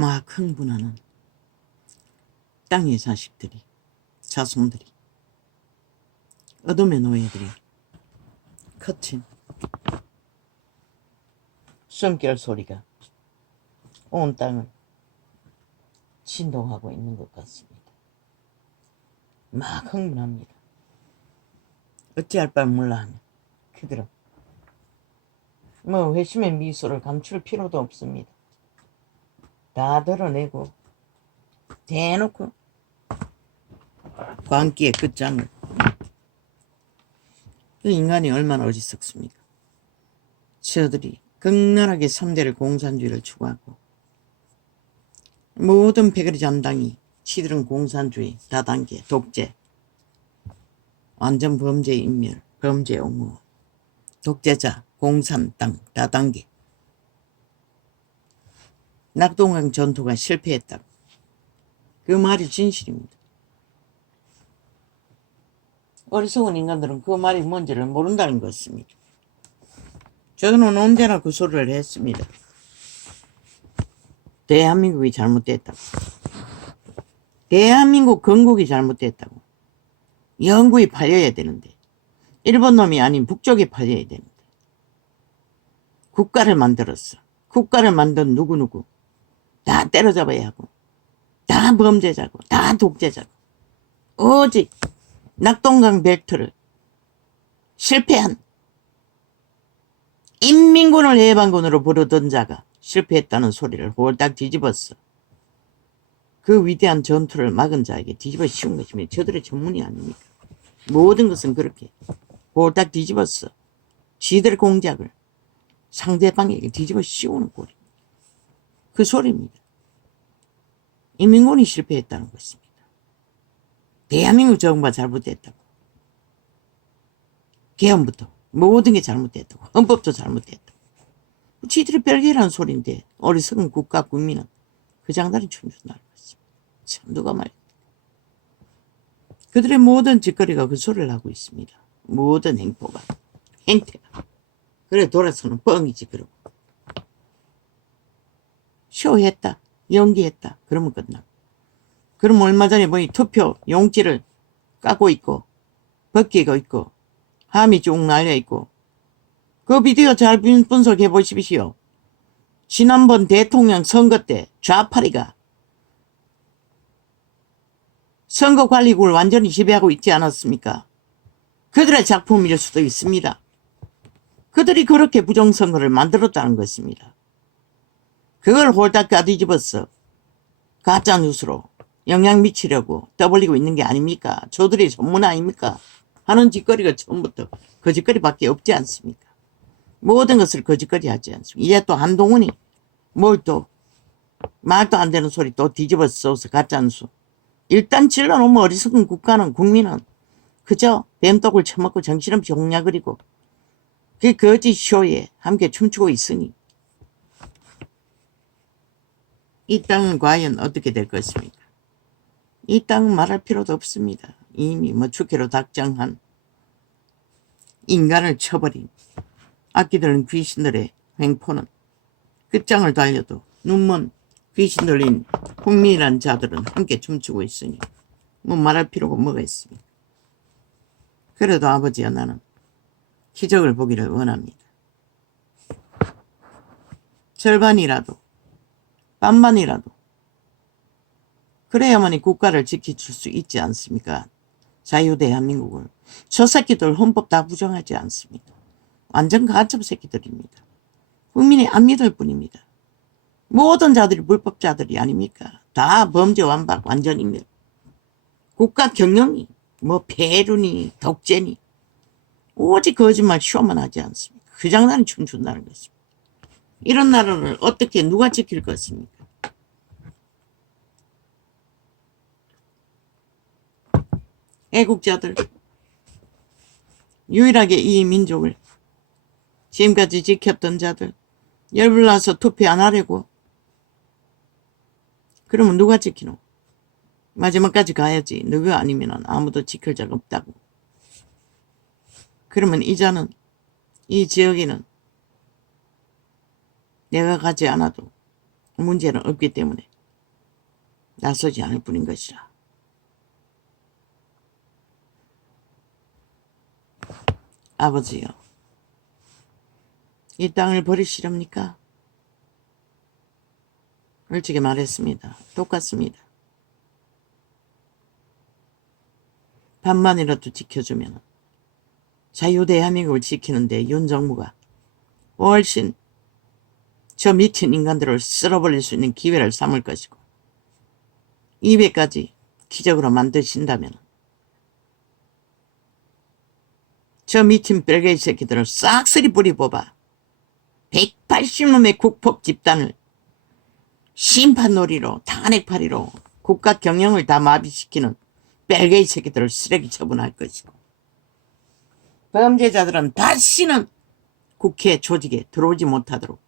막 흥분하는 땅의 자식들이, 자손들이, 어둠의 노예들이 거친 숨결 소리가 온 땅을 진동하고 있는 것 같습니다. 막 흥분합니다. 어찌할 바를 몰라 하면 그들은 회심의 미소를 감출 필요도 없습니다. 다 드러내고 대놓고 광기의 끝장을. 그 인간이 얼마나 어리석습니까? 저들이 극렬하게 3대를 공산주의를 추구하고 모든 패거리 잔당이 치들은 공산주의, 다단계, 독재, 완전 범죄 인멸, 범죄 옹호, 독재자, 공산당, 다단계. 낙동강 전투가 실패했다고. 그 말이 진실입니다. 어리석은 인간들은 그 말이 뭔지를 모른다는 것입니다. 저는 언제나 그 소리를 했습니다. 대한민국이 잘못됐다고. 대한민국 건국이 잘못됐다고. 영구히 팔려야 되는데, 일본 놈이 아닌 북쪽에 팔려야 되는데, 국가를 만들었어. 국가를 만든 누구누구 다 때려잡아야 하고, 다 범죄자고, 다 독재자고, 오직 낙동강 벨트를 실패한 인민군을 해방군으로 부르던 자가 실패했다는 소리를 홀딱 뒤집었어. 그 위대한 전투를 막은 자에게 뒤집어 씌운 것입니다. 저들의 전문이 아닙니까? 모든 것은 그렇게 홀딱 뒤집었어. 지들 공작을 상대방에게 뒤집어 씌우는 꼴입니다. 그 소리입니다. 인민군이 실패했다는 것입니다. 대한민국 정부가 잘못됐다고. 개헌부터 모든 게 잘못됐다고. 헌법도 잘못됐다고. 지들이 별개라는 소리인데 어리석은 국가 국민은 그 장단이 춤춘다는 것입니다. 참 누가 말이야. 그들의 모든 짓거리가 그 소리를 하고 있습니다. 모든 행포가, 행태가. 그래 돌아서는 뻥이지. 그러고 쇼했다, 연기했다, 그러면 끝나고. 그럼 얼마 전에 보니 투표 용지를 까고 있고 벗기고 있고 함이 쭉 날려있고, 그 비디오 잘 분석해 보십시오. 지난번 대통령 선거 때 좌파리가 선거관리국을 완전히 지배하고 있지 않았습니까? 그들의 작품일 수도 있습니다. 그들이 그렇게 부정선거를 만들었다는 것입니다. 그걸 홀딱 까뒤집어서 가짜뉴스로 영향 미치려고 떠벌리고 있는 게 아닙니까? 저들의 전문 아닙니까? 하는 짓거리가 처음부터 거짓거리밖에 없지 않습니까? 모든 것을 거짓거리 하지 않습니까? 이제 또 한동훈이 뭘 또 말도 안 되는 소리 또 뒤집어 써서 가짜뉴스. 일단 질러놓으면 어리석은 국가는, 국민은 그저 뱀떡을 처먹고 정신없이 홍냐그리고 그 거짓 쇼에 함께 춤추고 있으니 이 땅은 과연 어떻게 될 것입니까? 이 땅은 말할 필요도 없습니다. 이미 축회로 작정한 인간을 쳐버린 악기들은 귀신들의 횡포는 끝장을 달려도 눈먼 귀신 들린 국민이란 자들은 함께 춤추고 있으니 말할 필요가 뭐가 있습니까? 그래도 아버지와 나는 기적을 보기를 원합니다. 절반이라도 반반이라도 그래야만이 국가를 지켜줄 수 있지 않습니까? 자유대한민국을. 저 새끼들 헌법 다 부정하지 않습니다. 완전 가짜 새끼들입니다. 국민이 안 믿을 뿐입니다. 모든 자들이 불법자들이 아닙니까? 다 범죄 완박, 완전 인멸. 국가 경영이 폐륜이 독재니 오직 거짓말 쇼만 하지 않습니까? 그 장난이 춤춘다는 것입니다. 이런 나라를 어떻게 누가 지킬 것입니까? 애국자들, 유일하게 이 민족을 지금까지 지켰던 자들, 열불나서 투표 안 하려고. 그러면 누가 지키노? 마지막까지 가야지. 누가 아니면 아무도 지킬 자가 없다고. 그러면 이자는, 이 지역에는 내가 가지 않아도 문제는 없기 때문에 나서지 않을 뿐인 것이라. 아버지요, 이 땅을 버리시렵니까? 솔직히 말했습니다. 똑같습니다. 반만이라도 지켜주면 자유 대한민국을 지키는데 윤 정부가 훨씬 저 미친 인간들을 쓸어버릴 수 있는 기회를 삼을 것이고 200까지 기적으로 만드신다면 저 미친 뺄개이 새끼들을 싹쓸이 뿌리 뽑아 180놈의 국폭 집단을 심판놀이로 탄핵팔이로 국가 경영을 다 마비시키는 뺄개이 새끼들을 쓰레기 처분할 것이고 범죄자들은 다시는 국회 조직에 들어오지 못하도록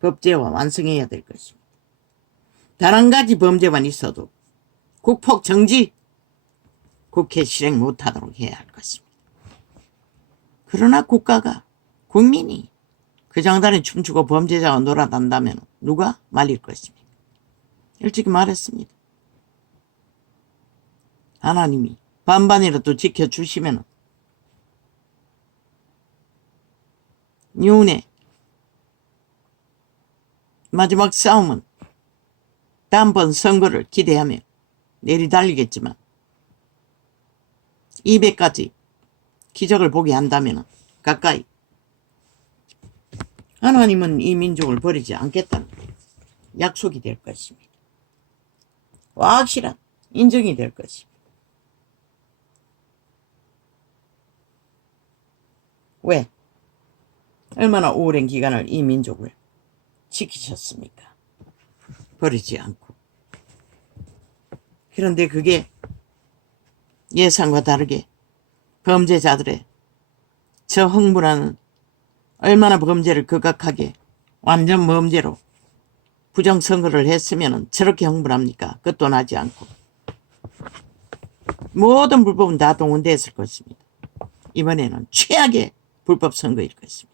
법제화 완성해야 될 것입니다. 단 한 가지 범죄만 있어도 국폭 정지, 국회 실행 못하도록 해야 할 것입니다. 그러나 국가가, 국민이 그 장단에 춤추고 범죄자가 놀아단다면 누가 말릴 것입니까? 일찍이 말했습니다. 하나님이 반반이라도 지켜주시면 윤의 마지막 싸움은 다음번 선거를 기대하며 내리달리겠지만 200까지 기적을 보게 한다면 가까이 하나님은 이 민족을 버리지 않겠다는 약속이 될 것입니다. 확실한 인정이 될 것입니다. 왜? 얼마나 오랜 기간을 이 민족을 지키셨습니까? 버리지 않고. 그런데 그게 예상과 다르게 범죄자들의 저 흥분하는 얼마나 범죄를 극악하게 완전 범죄로 부정선거를 했으면 저렇게 흥분합니까? 끝도 나지 않고. 모든 불법은 다 동원됐을 것입니다. 이번에는 최악의 불법 선거일 것입니다.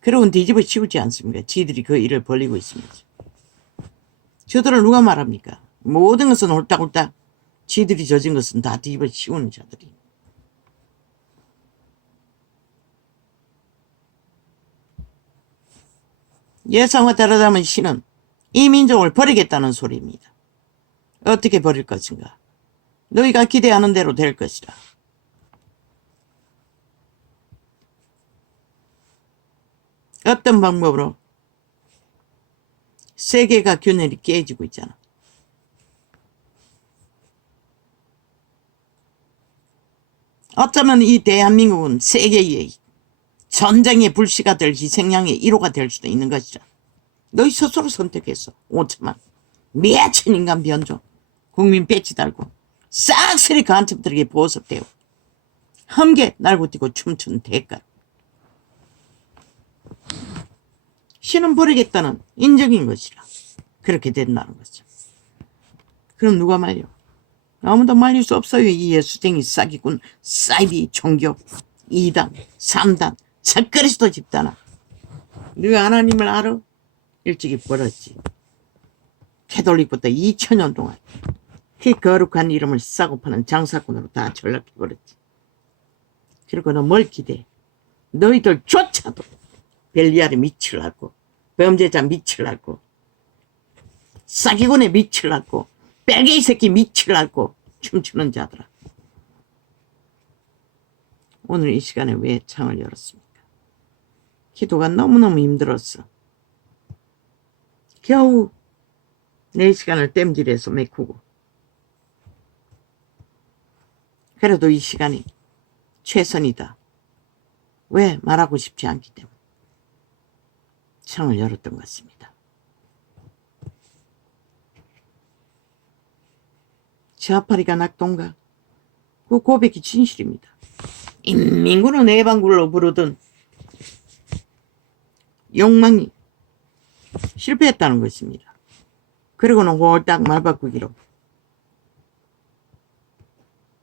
그러고는 뒤집어 씌우지 않습니까? 지들이 그 일을 벌리고 있습니다. 저들을 누가 말합니까? 모든 것은 홀딱홀딱 지들이 저진 것은 다 뒤집어 씌우는 자들이. 예상과 다르다면 신은 이 민족을 버리겠다는 소리입니다. 어떻게 버릴 것인가? 너희가 기대하는 대로 될 것이라. 어떤 방법으로? 세계가 균열이 깨지고 있잖아. 어쩌면 이 대한민국은 세계의 전쟁의 불씨가 될 희생양의 1호가 될 수도 있는 것이라. 너희 스스로 선택했어. 5천만 미친 인간 변종 국민 배치 달고 싹쓸이 간첩들에게 보습되고 함께 날고 뛰고 춤춘 대가. 신은 버리겠다는 인정인 것이라. 그렇게 된다는 거죠. 그럼 누가 말려? 아무도 말릴 수 없어요. 이 예수쟁이 사기꾼 사이비 종교 2단 3단 적그리스도 집단아. 네가 하나님을 알아? 일찍이 버렸지. 캐톨릭부터 2000년 동안 그 거룩한 이름을 싸고 파는 장사꾼으로 다 전락해버렸지. 그리고 너 뭘 기대해? 너희들조차도 벨리알에 미칠라고, 범죄자 미칠라고, 사기꾼에 미칠라고, 뺄개이 새끼 미칠라고 춤추는 자들아. 오늘 이 시간에 왜 창을 열었습니까? 기도가 너무너무 힘들었어. 겨우 4시간을 땜질해서 메꾸고. 그래도 이 시간이 최선이다. 왜? 말하고 싶지 않기 때문에 창을 열었던 것 같습니다. 저파리가 낙동가 그 고백이 진실입니다. 인민군은 해방군으로 부르던 욕망이 실패했다는 것입니다. 그리고는 홀딱 말바꾸기로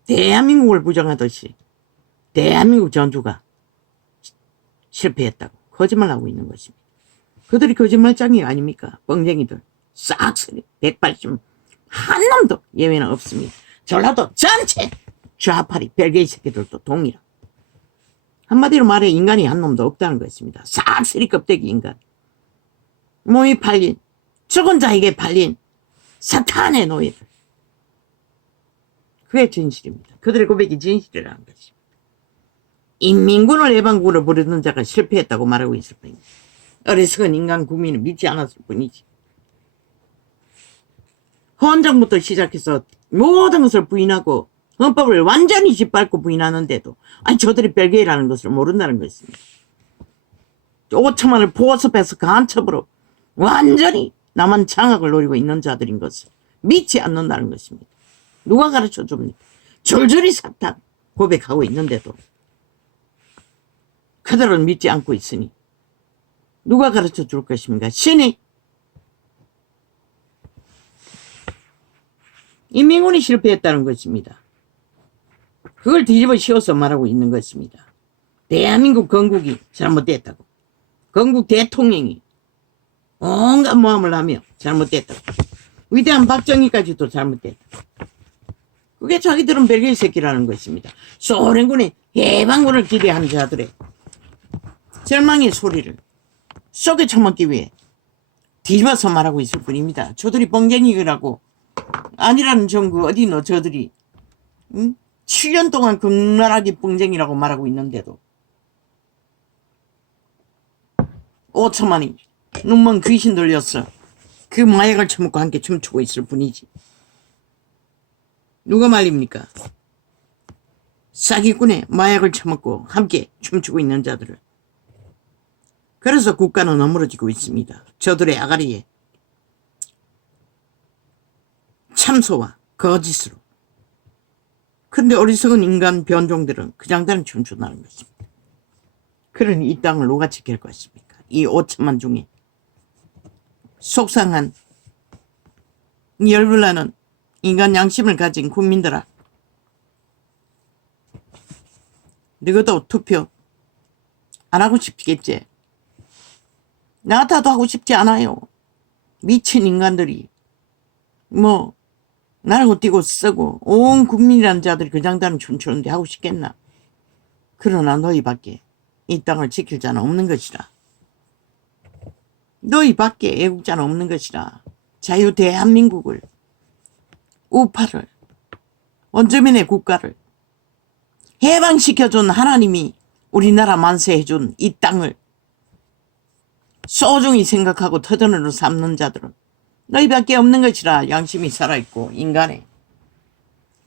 대한민국을 부정하듯이 대한민국 전투가 실패했다고 거짓말하고 있는 것입니다. 그들이 거짓말장이 아닙니까? 뻥쟁이들 싹쓸이 180 한 놈도 예외는 없습니다. 전라도 전체 좌파리 별개의 새끼들도 동일하. 한마디로 말해 인간이 한 놈도 없다는 것입니다. 싹쓸이 껍데기 인간. 몸이 팔린, 죽은 자에게 팔린 사탄의 노예들. 그게 진실입니다. 그들의 고백이 진실이라는 것입니다. 인민군을 해방군으로 부르는 자가 실패했다고 말하고 있을 뿐입니다. 어리석은 인간 국민을 믿지 않았을 뿐이지. 헌정부터 시작해서 모든 것을 부인하고 헌법을 완전히 짓밟고 부인하는데도 아니 저들이 별개라는 것을 모른다는 것입니다. 5천만을 보습해서 간첩으로 완전히 남한 장악을 노리고 있는 자들인 것을 믿지 않는다는 것입니다. 누가 가르쳐 줍니까? 줄줄이 사탄 고백하고 있는데도 그들은 믿지 않고 있으니 누가 가르쳐 줄 것입니까? 신이. 인민군이 실패했다는 것입니다. 그걸 뒤집어 씌워서 말하고 있는 것입니다. 대한민국 건국이 잘못됐다고. 건국 대통령이 온갖 모함을 하며 잘못됐다고. 위대한 박정희까지도 잘못됐다. 그게 자기들은 별개의 새끼라는 것입니다. 소련군의 해방군을 기대하는 자들의 절망의 소리를 속에 처먹기 위해 뒤집어서 말하고 있을 뿐입니다. 저들이 뻥쟁이라고 아니라는 정부 어디 너 저들이 7년 동안 극렬하게 뻥쟁이라고 말하고 있는데도 5천만이 눈먼 귀신 들렸어. 그 마약을 처먹고 함께 춤추고 있을 뿐이지. 누가 말입니까? 사기꾼의 마약을 처먹고 함께 춤추고 있는 자들을. 그래서 국가는 어무러지고 있습니다. 저들의 아가리에 참소와 거짓으로. 근데 어리석은 인간 변종들은 그 장단을 춤춘다는 것입니다. 그러니 이 땅을 누가 지킬 것입니까? 이 5천만 중에 속상한 열불나는 인간 양심을 가진 국민들아, 너희도 투표 안 하고 싶겠지? 나 같아도 하고 싶지 않아요. 미친 인간들이 뭐 날고 뛰고 쓰고 온 국민이라는 자들이 그 장단을 춤추는데 하고 싶겠나? 그러나 너희밖에 이 땅을 지킬 자는 없는 것이라. 너희밖에 애국자는 없는 것이라. 자유 대한민국을, 우파를, 원주민의 국가를 해방시켜준 하나님이 우리나라 만세해준 이 땅을 소중히 생각하고 터전으로 삼는 자들은 너희밖에 없는 것이라. 양심이 살아있고 인간의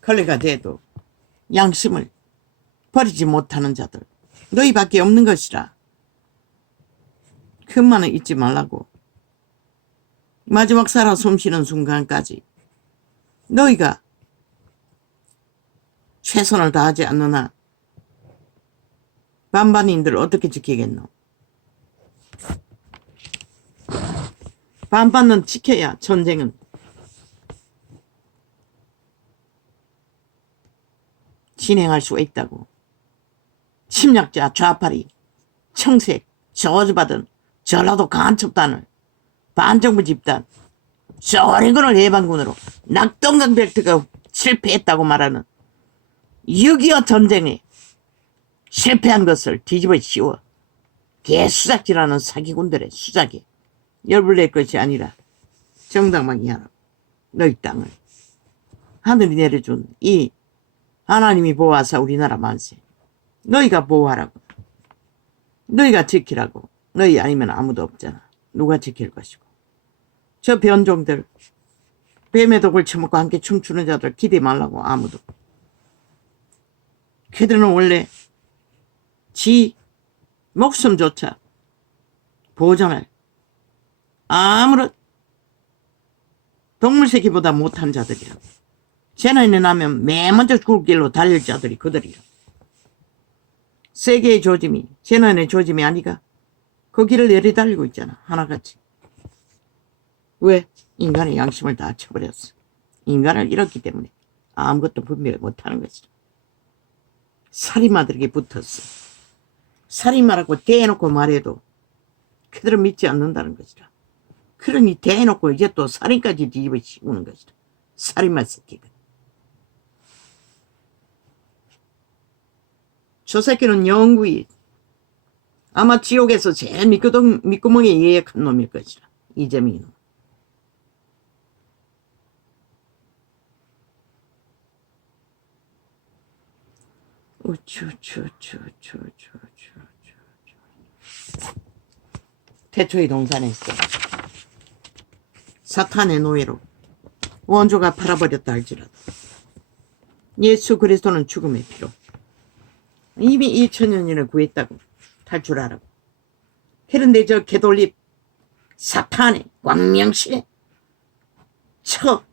걸레가 돼도 양심을 버리지 못하는 자들 너희밖에 없는 것이라. 그것만은 잊지 말라고. 마지막 살아 숨쉬는 순간까지 너희가 최선을 다하지 않는 한 반반인들 어떻게 지키겠노? 반반은 지켜야 전쟁은 진행할 수가 있다고. 침략자 좌파리 청색 저주받은 전라도 간첩단을 반정부 집단 소련군을 해방군으로 낙동강 벨트가 실패했다고 말하는 6.25 전쟁에 실패한 것을 뒤집어 씌워 개수작질하는 사기꾼들의 수작에 열불낼 것이 아니라 정당방위 하라고. 너희 땅을 하늘이 내려준 이 하나님이 보호하사 우리나라 만세 너희가 보호하라고. 너희가 지키라고. 너희 아니면 아무도 없잖아. 누가 지킬 것이고. 저 변종들 뱀의 독을 처먹고 함께 춤추는 자들 기대 말라고. 아무도. 그들은 원래 지 목숨조차 보존할 아무런 동물새끼보다 못한 자들이라고. 재난이 나면 맨 먼저 죽을 길로 달릴 자들이 그들이라고. 세계의 조짐이 재난의 조짐이 아니가 그 길을 내리달리고 있잖아. 하나같이. 왜? 인간의 양심을 다 쳐버렸어. 인간을 잃었기 때문에 아무것도 분별 못하는 것이다. 살인마들에게 붙었어. 살인마라고 대놓고 말해도 그들은 믿지 않는다는 것이다. 그러니 대놓고 이제 또 살인까지 뒤집어 씌우는 것이다. 살인마 새끼가. 저 새끼는 영구히 아마 지옥에서 제일 밑구멍에 예약한 놈일 것이라. 이재명이 놈. 태초의 동산에서 사탄의 노예로 원조가 팔아버렸다 할지라도 예수 그리스도는 죽음의 피로 이미 2000년이나 구했다고 탈출하라고. 그런데 저 개돌립 사탄의 광명실에 쳐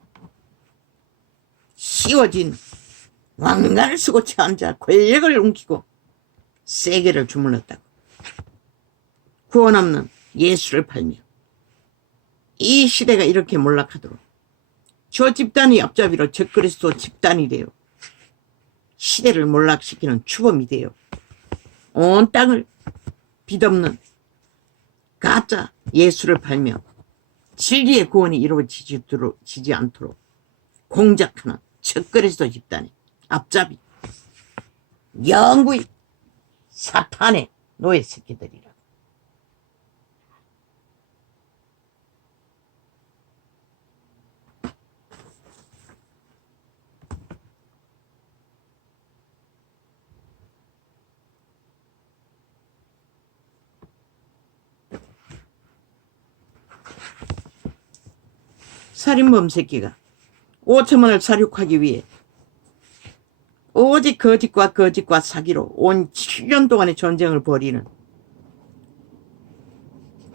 씌워진 왕관을 쓰고 앉아 권력을 옮기고 세계를 주물렀다고. 구원 없는 예수를 팔며 이 시대가 이렇게 몰락하도록 저 집단이 앞잡이로 적그리스도 집단이 되어 시대를 몰락시키는 추범이 되어 온 땅을 빛없는 가짜 예수를 팔며 진리의 구원이 이루어지지 않도록 공작하는 적그리스도 집단의 앞잡이 영구히 사탄의 노예 새끼들이라. 살인범 새끼가 5천만을 사륙하기 위해 오직 거짓과 사기로 온 7년 동안의 전쟁을 벌이는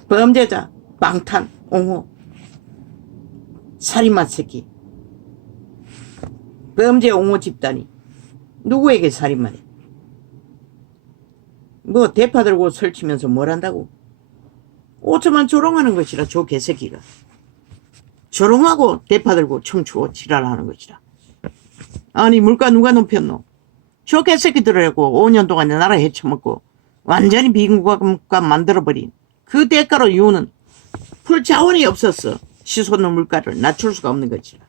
범죄자, 방탄, 옹호, 살인마 새끼, 범죄 옹호 집단이 누구에게 살인마래? 뭐 대파 들고 설치면서 뭘 한다고? 5천만 조롱하는 것이라. 저 개새끼가 조롱하고 대파 들고 춤추고 지랄하는 것이라. 아니 물가 누가 높였노? 저 개새끼들하고 5년 동안 나라 헤쳐먹고 완전히 비국가 만들어버린 그 대가로 이유는 풀자원이 없었어. 치솟는 물가를 낮출 수가 없는 것이라.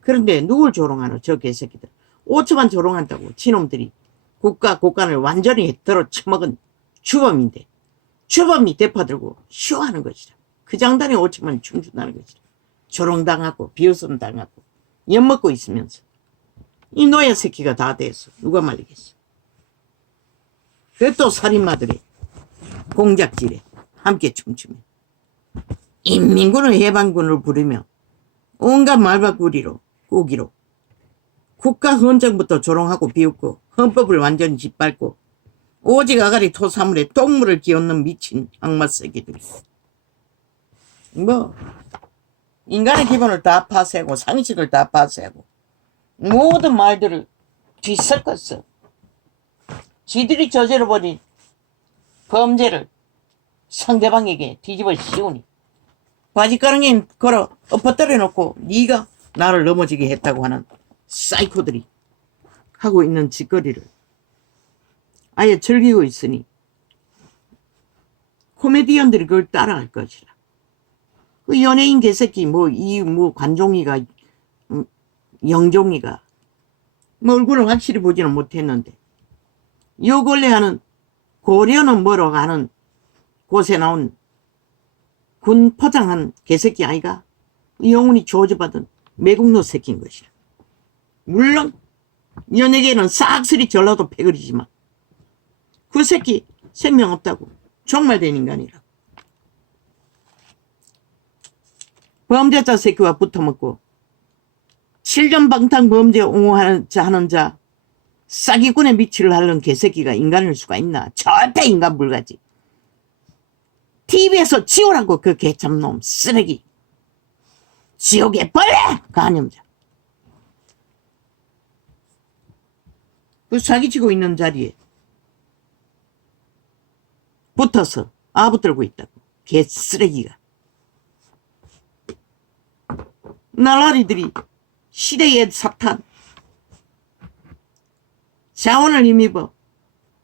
그런데 누굴 조롱하노? 저 개새끼들 5천만 조롱한다고. 지놈들이 국가를 완전히 들어 쳐먹은 주범인데 주범이 대파 들고 쇼하는 것이라. 그 장단에 5천만이 춤춘다는 것이라. 조롱당하고 비웃음 당하고 엿먹고 있으면서 이 노예 새끼가 다 돼서 누가 말리겠어. 그또 살인마들의 공작질에 함께 춤추며 인민군을 해방군을 부르며 온갖 말바꾸기로 꾸기로 국가 헌정부터 조롱하고 비웃고 헌법을 완전히 짓밟고 오직 아가리 토사물에 똥물을 끼얹는 미친 악마 새끼들이 뭐 인간의 기본을 다 파쇄하고 상식을 다 파쇄하고 모든 말들을 뒤섞었어. 지들이 저질러버린 범죄를 상대방에게 뒤집어 씌우니 바지가랑이에 걸어 엎어뜨려 놓고 네가 나를 넘어지게 했다고 하는 사이코들이 하고 있는 짓거리를 아예 즐기고 있으니 코미디언들이 그걸 따라할 것이라. 그 연예인 개새끼 뭐 관종이가 영종이가 뭐 얼굴을 확실히 보지는 못했는데 요 근래 하는 고려는 뭐라고 하는 곳에 나온 군 포장한 개새끼 아이가 영혼이 저주받은 매국노 새끼인 것이라. 물론 연예계는 싹쓸이 전라도 패거리지만 그 새끼 생명 없다고 종말된 인간이라. 범죄자 새끼와 붙어먹고 7년 방탕 범죄 옹호하는 자 싸기꾼의 미치를 하는 개새끼가 인간일 수가 있나? 절대 인간 불가지. TV에서 지우라고 그 개참놈 쓰레기. 지옥의 벌레 간염자. 그 사기치고 있는 자리에 붙어서 아부들고 있다고. 개쓰레기가. 나라리들이 시대의 사탄 자원을 힘입어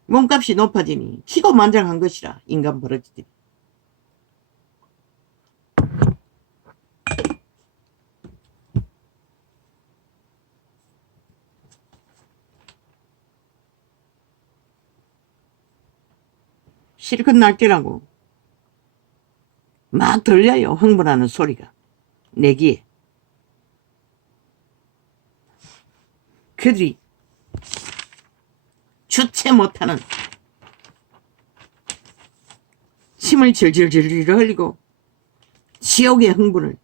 몸값이 높아지니 기고만장한 것이라. 인간 버러지들이. 실컷 날뛰라고. 막 들려요. 흥분하는 소리가 내 귀에. 그들이 주체 못하는 침을 질질질 흘리고 지옥의 흥분을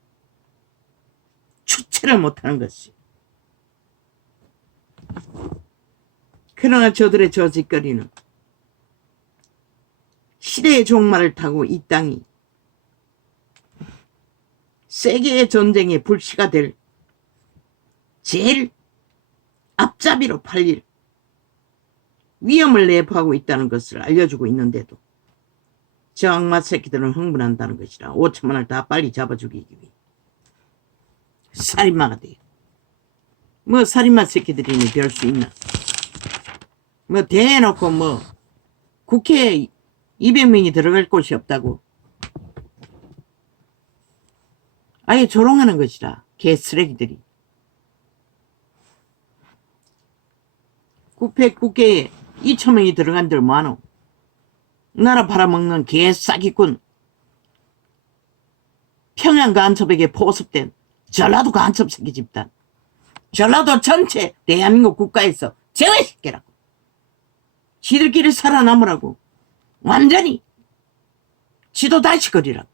주체를 못하는 것이. 그러나 저들의 저짓거리는 시대의 종말을 타고 이 땅이 세계의 전쟁의 불씨가 될 제일 앞잡이로 팔릴 위험을 내포하고 있다는 것을 알려주고 있는데도 저 악마 새끼들은 흥분한다는 것이라 5천만 원을 다 빨리 잡아 죽이기 위해 살인마가 돼요. 뭐 살인마 새끼들이니 별 수 있나. 뭐 대놓고 뭐 국회에 200명이 들어갈 곳이 없다고 아예 조롱하는 것이라. 개쓰레기들이. 국회에 2,000명이 들어간 데를 뭐하노. 나라 팔아먹는 개싸기꾼. 평양 간첩에게 포섭된 전라도 간첩 새끼 집단. 전라도 전체 대한민국 국가에서 제외시키라고. 지들끼리 살아남으라고. 완전히 지도 다시 그리라고.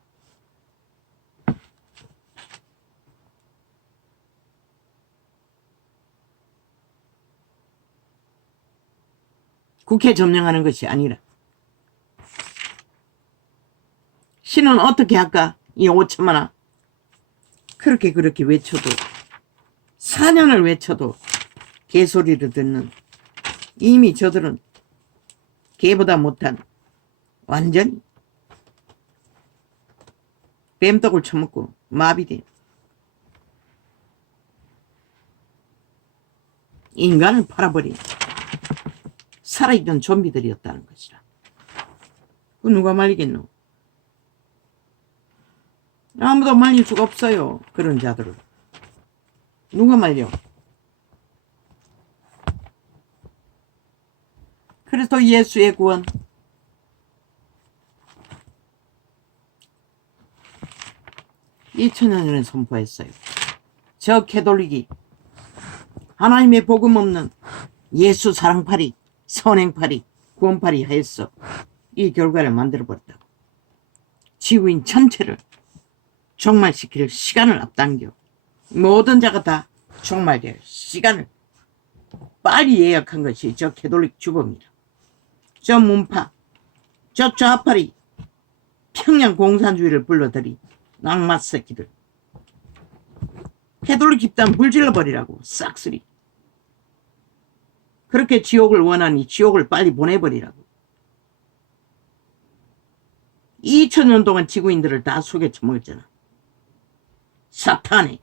국회 점령하는 것이 아니라. 신은 어떻게 할까? 이 5천만 원. 그렇게 외쳐도 4년을 외쳐도 개소리를 듣는, 이미 저들은 개보다 못한 완전히 뱀떡을 처먹고 마비된 인간을 팔아버린 살아있던 좀비들이었다는 것이라. 그 누가 말리겠노? 아무도 말릴 수가 없어요. 그런 자들을 누가 말려? 그래서 예수의 구원, 2000년 전에 선포했어요. 저 캐톨릭이 하나님의 복음 없는 예수 사랑파리, 선행파리, 구원파리 하였어 이 결과를 만들어버렸다고. 지구인 전체를 종말시킬 시간을 앞당겨 모든 자가 다 종말될 시간을 빨리 예약한 것이 저 캐톨릭 주범이라. 저 문파, 저 좌파리, 평양 공산주의를 불러들인 악마 새끼들. 캐톨릭 집단 불질러버리라고. 싹쓸이. 그렇게 지옥을 원하니 지옥을 빨리 보내버리라고. 2000년 동안 지구인들을 다 속여 처먹었잖아. 사탄의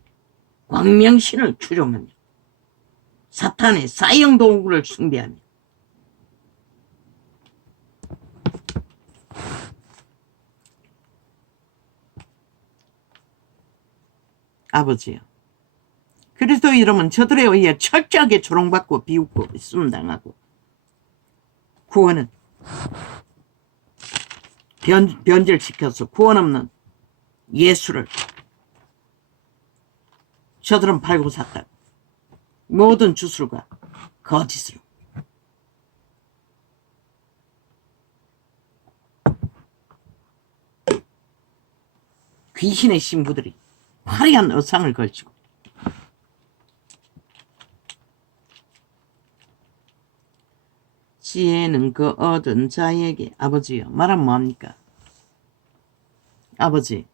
광명신을 추종하며 사탄의 사형도구를 숭배하며 아버지요, 그리스도 이름은 저들에 의해 철저하게 조롱받고 비웃고 있음당하고, 구원은 변질시켜서 구원 없는 예수를 저들은 팔고 샀다. 모든 주술과 거짓으로. 귀신의 신부들이 화려한 의상을 걸치고 지혜는 그 얻은 자에게. 아버지요, 말하면 뭐합니까? 아버지,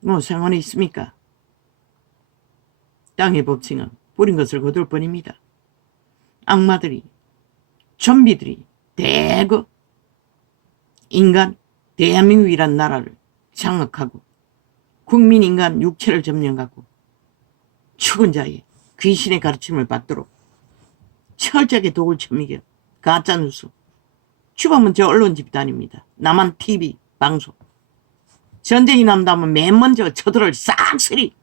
뭐 상관이 있습니까? 땅의 법칙은 뿌린 것을 거둘 뿐입니다. 악마들이, 좀비들이 대거 인간, 대한민국이란 나라를 장악하고 국민 인간 육체를 점령하고 죽은 자의 귀신의 가르침을 받도록 철저하게 독을 쳐먹여 가짜뉴스. 주범은 저 언론 집단입니다. 남한 TV 방송. 전쟁이 난다면 맨 먼저 저들을 싹쓸이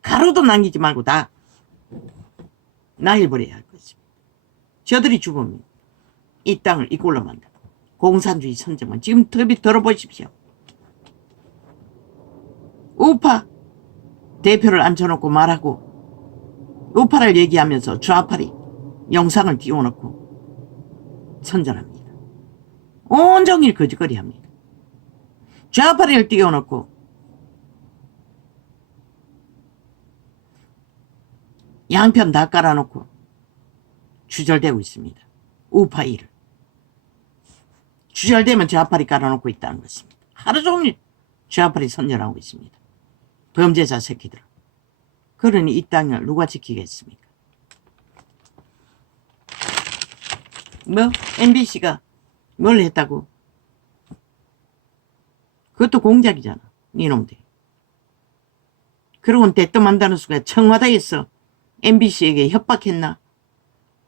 가루도 남기지 말고 다 날려버려야 할 것입니다. 저들이 주범입니다. 이 땅을 이꼴로 만들어. 공산주의 선점은 지금 더비 들어보십시오. 우파 대표를 앉혀놓고 말하고 우파를 얘기하면서 좌파리 영상을 띄워놓고 선전합니다. 온종일 거짓거리 합니다. 좌파리를 띄워놓고 양편 다 깔아놓고 주절되고 있습니다. 우파 일을. 주절되면 좌파리 깔아놓고 있다는 것입니다. 하루 종일 좌파리 선전하고 있습니다. 범죄자 새끼들. 그러니 이 땅을 누가 지키겠습니까? 뭐 MBC가 뭘 했다고? 그것도 공작이잖아. 니놈들이. 그러고는 대뜸 만다는 수가 청와대에서 MBC에게 협박했나?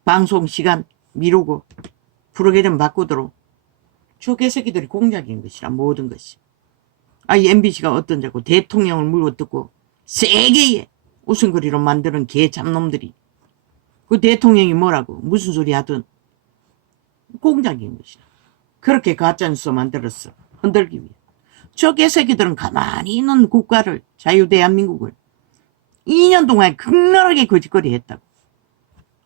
방송 시간 미루고 프로그램 바꾸도록. 저 개새끼들이 공작인 것이라 모든 것이. 이 MBC가 어떤 자고 대통령을 물어뜯고 세계에 웃음거리로 만드는 개 잡놈들이 그 대통령이 뭐라고 무슨 소리 하든 공작인 것이라. 그렇게 가짜뉴스 만들었어. 흔들기 위해. 저 개새끼들은 가만히 있는 국가를 자유대한민국을 2년 동안 극렬하게 거짓거리 했다고.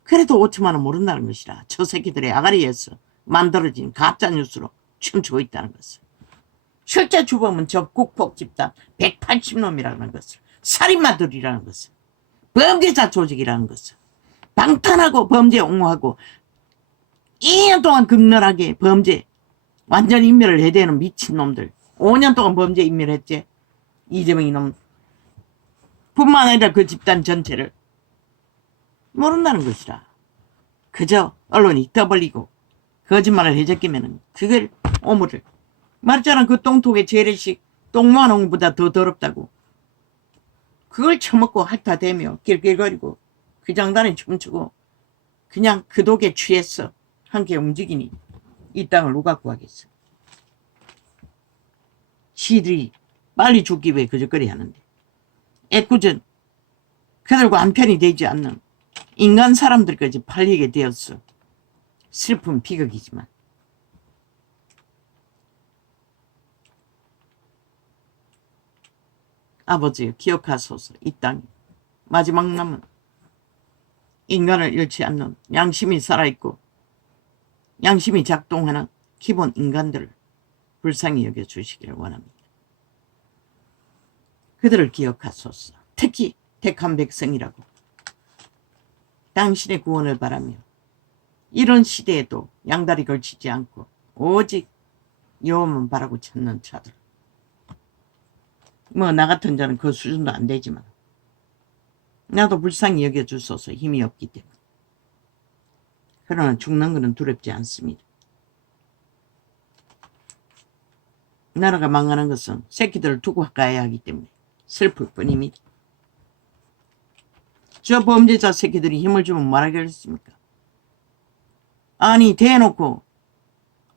그래도 5천만 원 모른다는 것이라. 저 새끼들의 아가리에서 만들어진 가짜뉴스로 춤추고 있다는 것을. 실제 주범은 저 국폭 집단 180놈이라는 것을. 살인마들이라는 것을. 범죄자 조직이라는 것을. 방탄하고 범죄 옹호하고 2년 동안 극렬하게 범죄 완전 인멸을 해대는 미친놈들. 5년 동안 범죄 인멸했지. 이재명 이놈 뿐만 아니라 그 집단 전체를 모른다는 것이라. 그저 언론이 떠벌리고 거짓말을 해적기면은 그걸 오물을 말했잖아. 그 똥통의 재래식 똥모한 홍보다 더 더럽다고. 그걸 처먹고 핥아대며 길길거리고 그 장단에 춤추고 그냥 그 독에 취해서 함께 움직이니 이 땅을 누가 구하겠어. 시들이 빨리 죽기 위해 거짓거리 하는데 애꿎은 그들과 한편이 되지 않는 인간 사람들까지 팔리게 되었어. 슬픈 비극이지만. 아버지 기억하소서. 이 땅 마지막 남은 인간을 잃지 않는 양심이 살아있고 양심이 작동하는 기본 인간들을 불쌍히 여겨주시기를 원합니다. 그들을 기억하소서. 특히 택한 백성이라고. 당신의 구원을 바라며 이런 시대에도 양다리 걸치지 않고 오직 여호와만 바라고 찾는 자들. 뭐 나 같은 자는 그 수준도 안 되지만 나도 불쌍히 여겨주소서. 힘이 없기 때문에. 그러나 죽는 것은 두렵지 않습니다. 나라가 망하는 것은 새끼들을 두고 가야 하기 때문에 슬플 뿐입니다. 저 범죄자 새끼들이 힘을 주면 뭐하겠습니까? 아니 대놓고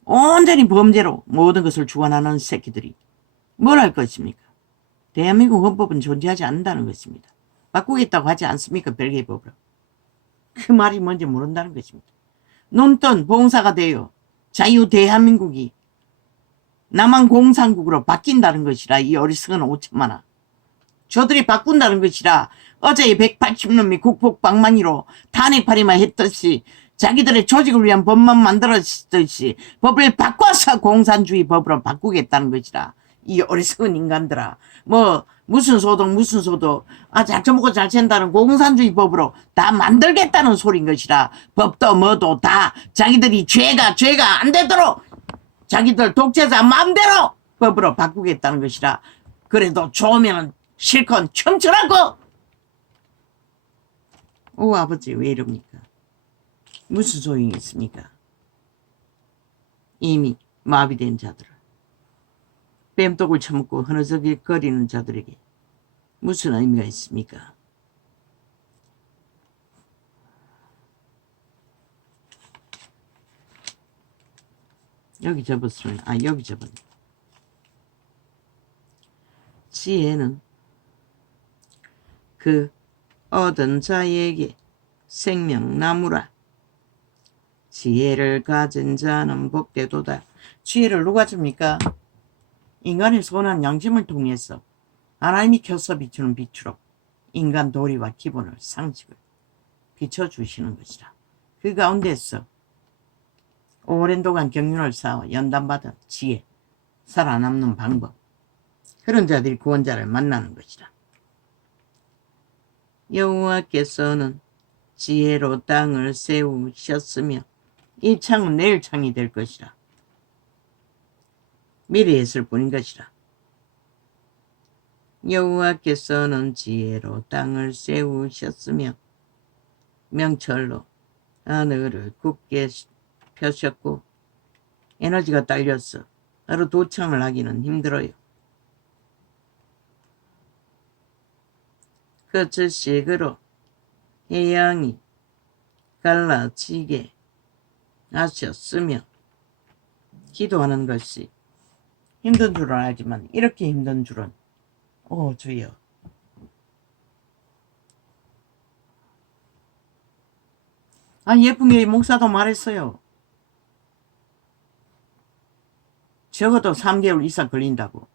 온전히 범죄로 모든 것을 주관하는 새끼들이 뭘 할 것입니까? 대한민국 헌법은 존재하지 않는다는 것입니다. 바꾸겠다고 하지 않습니까? 별개의 법으로. 그 말이 뭔지 모른다는 것입니다. 눈뜬 봉사가 되어 자유 대한민국이 남한 공산국으로 바뀐다는 것이라. 이 어리석은 5천만원. 저들이 바꾼다는 것이라. 어제의 180놈이 국폭방망이로 탄핵파리만 했듯이 자기들의 조직을 위한 법만 만들었듯이 법을 바꿔서 공산주의 법으로 바꾸겠다는 것이라. 이 어리석은 인간들아. 뭐 무슨 소득 잘 처먹고 잘 샌다는 공산주의 법으로 다 만들겠다는 소린 것이라. 법도 뭐도 다 자기들이 죄가 안 되도록 자기들 독재자 마음대로 법으로 바꾸겠다는 것이라. 그래도 좋으면 실컷 춤추라고. 오 아버지 왜 이럽니까? 무슨 소용이 있습니까? 이미 마비된 자들을 뱀독을 처먹고 흐느적거리는 자들에게 무슨 의미가 있습니까? 여기 접었으면 여기 접었네. 지혜는 그 얻은 자에게 생명나무라. 지혜를 가진 자는 복되도다. 지혜를 누가 줍니까? 인간의 선한 양심을 통해서 하나님이 켜서 비추는 빛으로 인간 도리와 기본을 상식을 비춰주시는 것이라. 그 가운데서 오랜 동안 경륜을 쌓아 연단받은 지혜, 살아남는 방법, 그런 자들이 구원자를 만나는 것이라. 여호와께서는 지혜로 땅을 세우셨으며 이 창은 내일 창이 될 것이라. 미리 했을 뿐인 것이라. 여호와께서는 지혜로 땅을 세우셨으며 명철로 하늘을 굳게 펴셨고 에너지가 딸려서 하루 두 창을 하기는 힘들어요. 그 즉식으로 해양이 갈라지게 하셨으며 기도하는 것이 힘든 줄은 알지만 이렇게 힘든 줄은 주여. 예쁜게 목사도 말했어요. 적어도 3개월 이상 걸린다고.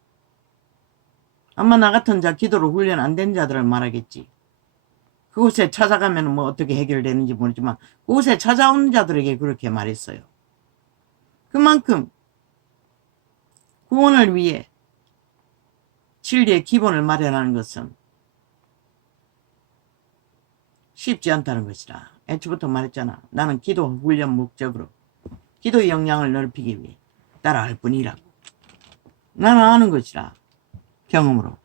아마 나 같은 자 기도로 훈련 안 된 자들을 말하겠지. 그곳에 찾아가면 뭐 어떻게 해결되는지 모르지만 그곳에 찾아온 자들에게 그렇게 말했어요. 그만큼 구원을 위해 진리의 기본을 마련하는 것은 쉽지 않다는 것이라. 애초부터 말했잖아. 나는 기도 훈련 목적으로 기도의 역량을 넓히기 위해 따라할 뿐이라고. 나는 아는 것이라. 경험으로.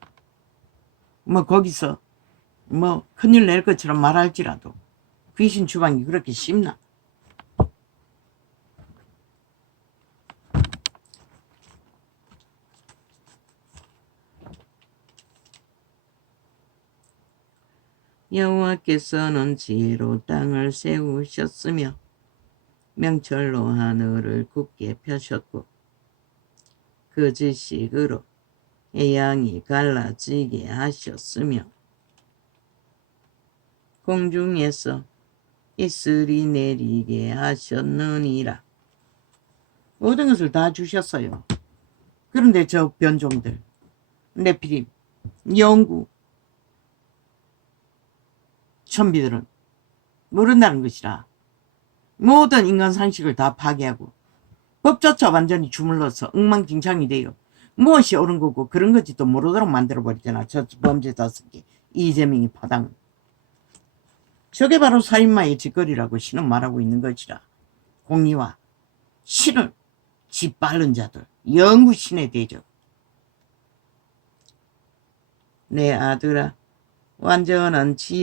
뭐 거기서 뭐 큰일 낼 것처럼 말할지라도 귀신 주방이 그렇게 쉽나? 여호와께서는 지혜로 땅을 세우셨으며 명철로 하늘을 굳게 펴셨고 그 지식으로 해양이 갈라지게 하셨으며 공중에서 이슬이 내리게 하셨느니라. 모든 것을 다 주셨어요. 그런데 저 변종들, 네피림, 영구, 천비들은 모른다는 것이라. 모든 인간 상식을 다 파괴하고 법조차 완전히 주물러서 엉망진창이 돼요. 무엇이 옳은 거고 그런 거지도 모르도록 만들어버리잖아. 저 범죄 5개 이재명이 파당. 저게 바로 살인마의 짓거리라고 신은 말하고 있는 것이라. 공의와 신을 짓밟는 자들, 영구 신의 대적. 내 아들아, 완전한 지혜